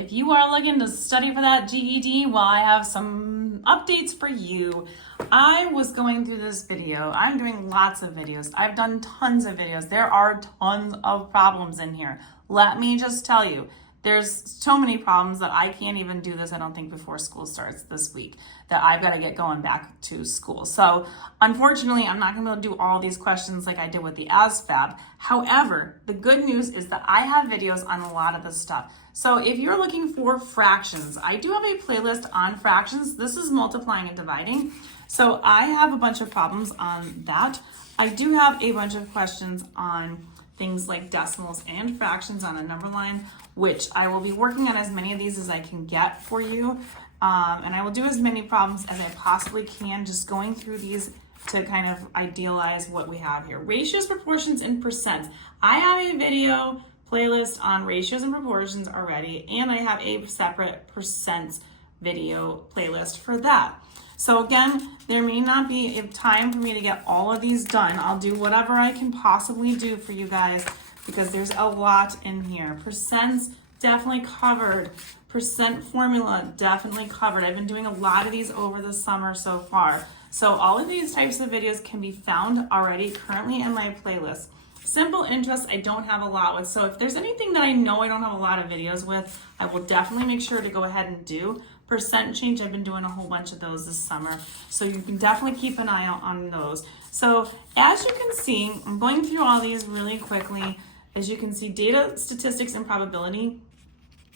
If you are looking to study for that GED, well, I have some updates for you. I was going through this video. I'm doing lots of videos. I've done tons of videos. There are tons of problems in here. Let me just tell you, there's so many problems that I can't even do this, I don't think, before school starts this week, that I've got to get going back to school. So unfortunately, I'm not going to be able to do all these questions like I did with the ASVAB. However, the good news is that I have videos on a lot of this stuff. So if you're looking for fractions, I do have a playlist on fractions. This is multiplying and dividing. So I have a bunch of problems on that. I do have a bunch of questions on things like decimals and fractions on a number line, which I will be working on as many of these as I can get for you. And I will do as many problems as I possibly can, just going through these to kind of idealize what we have here. Ratios, proportions, and percents. I have a video playlist on ratios and proportions already, and I have a separate percents video playlist for that. So again, there may not be a time for me to get all of these done. I'll do whatever I can possibly do for you guys because there's a lot in here. Percents definitely covered. Percent formula definitely covered. I've been doing a lot of these over the summer so far. So all of these types of videos can be found already currently in my playlist. Simple interest, I don't have a lot with. So if there's anything that I know I don't have a lot of videos with, I will definitely make sure to go ahead and do. Percent change, I've been doing a whole bunch of those this summer. So you can definitely keep an eye out on those. So as you can see, I'm going through all these really quickly. As you can see, data, statistics, and probability.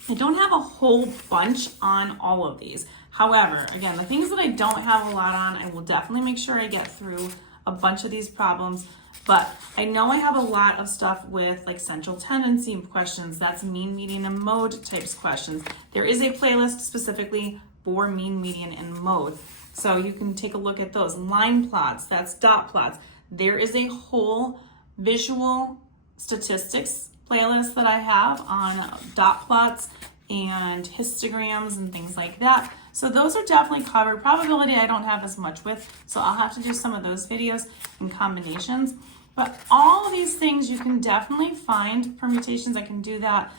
I don't have a whole bunch on all of these. However, again, the things that I don't have a lot on, I will definitely make sure I get through a bunch of these problems. But I know I have a lot of stuff with like central tendency questions. That's mean, median, and mode types questions. There is a playlist specifically for mean, median, and mode. So you can take a look at those. Line plots, that's dot plots. There is a whole visual statistics playlist that I have on dot plots and histograms and things like that. So those are definitely covered. Probability I don't have as much with, so I'll have to do some of those videos in combinations. But all of these things you can definitely find permutations. I can do that,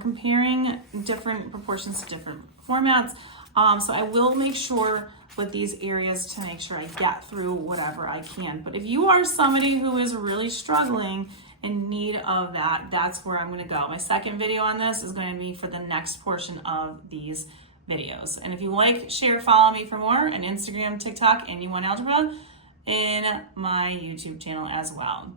comparing different proportions to different formats. So I will make sure with these areas to make sure I get through whatever I can. But if you are somebody who is really struggling in need of that, that's where I'm going to go. My second video on this is going to be for the next portion of these videos. And if you like, share, follow me for more on Instagram, TikTok, and You Want Algebra in my YouTube channel as well.